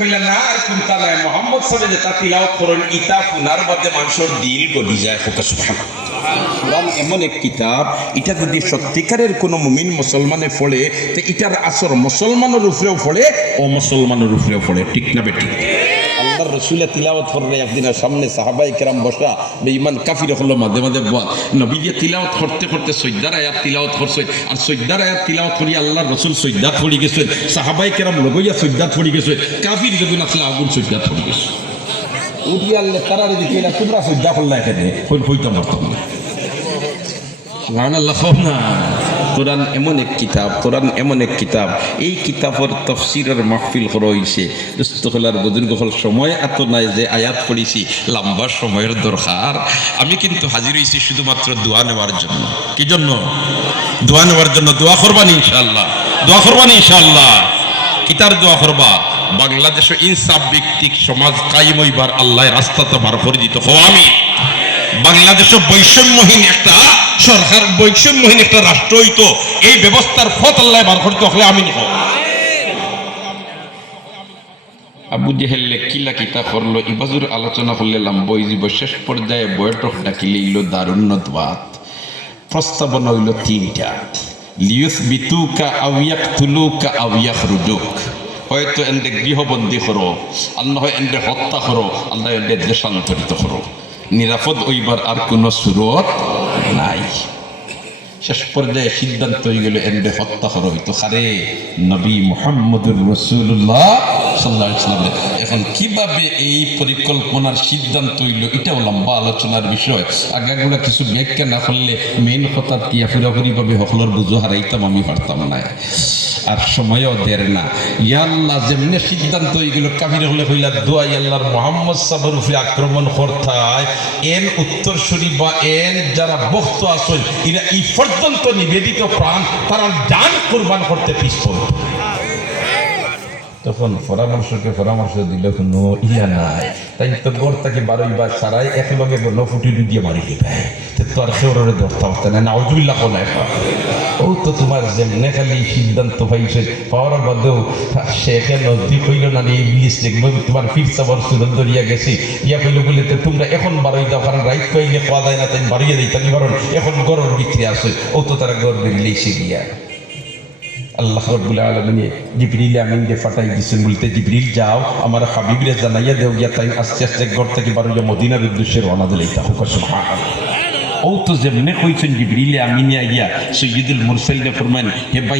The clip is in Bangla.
কইলা না আর কোনটা নাই মোহাম্মদ সাল্লাল্লাহু আলাইহি ওয়াসাল্লাম তিলাওয়াত করেন ইতা পুনার বাদে মানুষের দিল গলি যায় ফোকাস সুবহানাল্লাহ। এমন এক কিতাব, এটা যদি সত্যিকারের কোনো মুমিন মুসলমানে পড়ে তো এটার আসর মুসলমানের উপরেও পড়ে ও মুসলমানের উপরেও পড়ে, ঠিক না বেটি? আল্লাহর রাসূল তিলাওয়াত করলে একদিন সামনে সাহাবায়ে কেরাম বসা বেঈমান কাফির হলো মাঝে মাঝে নবী দিয়ে তিলাওয়াত করতে করতে সৈয়দার আয়াত তিলাওয়াত করছে আর সৈয়দার আয়াত তিলাওয়াত করি আল্লাহর রাসূল সৈয়দাত পড়ে গেছে, সাহাবায়ে কেরাম লগইয়া সৈয়দাত পড়ে গেছে, কাফির যদি আসলে আগুন সৈয়দাত পড়ে গেছে। উঠি আল্লাহ তারারে দিকে না তোমরা সৈয়দা করলা এখানে হইতাম পারতাম না। সুবহানাল্লাহ। না, কোরআন এমন এক কিতাব, কোরআন এমন এক কিতাব, এই কিতাবের তফসিরের মাহফিল করা হয়েছে দুস্থলার বুজুর্গ হল সময় এত নাই যে আয়াত পড়েছি, লম্বা সময়ের দরকার। আমি কিন্তু হাজির হয়েছি শুধুমাত্র দোয়া নেওয়ার জন্য। কি জন্য? দোয়া নেওয়ার জন্য। দোয়া করবানি ইনশাআল্লাহ, দোয়া করবানি ইনশাআল্লাহ। কিতার দোয়া করবা? বাংলাদেশে ইনসাফ ভিত্তিক সমাজ কায়েম হইবার আল্লাহ রাস্তাতে বার করে দিতে হো। আমি বাংলাদেশে বৈষম্যহীন একটা সরকার, বৈষম্যহীন একটা রাষ্ট্র হইতো, এই ব্যবস্থার ফত আল্লাহ বার করতে হলে আমি নিব। আবু জেহেল কিলা কিতা করলো ইবাজুর আলোচনা করলে লম্বই জীব, শেষ পর্যায়ে বৈঠক ডাকিলে ইলো দারুণ্যত বাত। প্রস্তাবনা হইল তিনটা, লিয়ুসবিতুকা আও ইয়াকতুলুকা আও ইয়াখরুজুক। হয়তো এন্ডে গৃহবন্দী করো, আল্লাহ এন্ডে হত্যা করো, আল্লাহ এন্ডে দেশান্তরিত করো, নিরাপদ হইবার আর কোনো সুরত নাই। শেষ পর্যায়ে সিদ্ধান্ত হয়ে গেল এন্ডে হত্যা করা হইতো খারে নবী মুহাম্মদুর রাসূলুল্লাহ সাল্লাল্লাহু আলাইহি ওয়াসাল্লাম। এখন কিভাবে এই পরিকল্পনার সিদ্ধান্ত হইল এটাও লম্বা আলোচনার বিষয়। আগাগুলা কিছু ব্যাখ্যা না করলে মেইন কথা টিয়া পুরাপুরিভাবে হকলর বুঝো হারাইতাম আমি পারতাম না, আর সময়ও দের না। ইয়াল্লাহ যেমনি সিদ্ধান্ত হয়ে গেল কাফির হলে হইলা দোয়া আল্লাহর মুহাম্মদ সাল্লাল্লাহু আলাইহি ওয়াসাল্লাম আক্রমণ করতায় এন উত্তরসূরি বা এন যারা ভক্ত আসল এরা এই পর্যন্ত নিবেদিত প্রাণ তারা দান কুরবান করতে পিছপড়। তখন পরামর্শ দিল কোনো ইয়া নাই, তাই তো গড় তাকে বারোই বা সারাই একলগে গলো ফুটি দিয়ে মারি দিবে তো আর সেওরে ধরতে পারতে না। নাউজুবিল্লাহ বলে ও তো তোমার যেমনে খালি সিদ্ধান্ত হয়েছে পাওয়ার বাদেও শেখে নজদিক হইল না এই ইংলিশ দেখবো তোমার ফিরসা বড় সুরত ধরিয়া গেছি ইয়া কইল বলে তো তোমরা এখন বারোই দাও, কারণ রাইট পাইলে খাওয়া যায় না, তাই বাড়িয়ে দিই তাই কারণ এখন গড়ের বিক্রি আসে। ও তো তারা গড় বেরিয়ে এসে গিয়া আল্লাহ রাব্বুল আলামিন জিবরিল আমিনকে ফাটাই দিয়েছেন, বলতে জিবরিল যাও আমার হাবিবরে জানাইয়া দেও গিয়া তাই আস্তে আস্তে ঘর থেকে বারোয়া মদিনার উদ্দেশ্যে রওনা দিলে। সুবহানাল্লাহ। ও তো যেমনে কইছেন জিবরিল আমিন গিয়া সৈয়দুল মুরসালিন ফরমান হে ভাই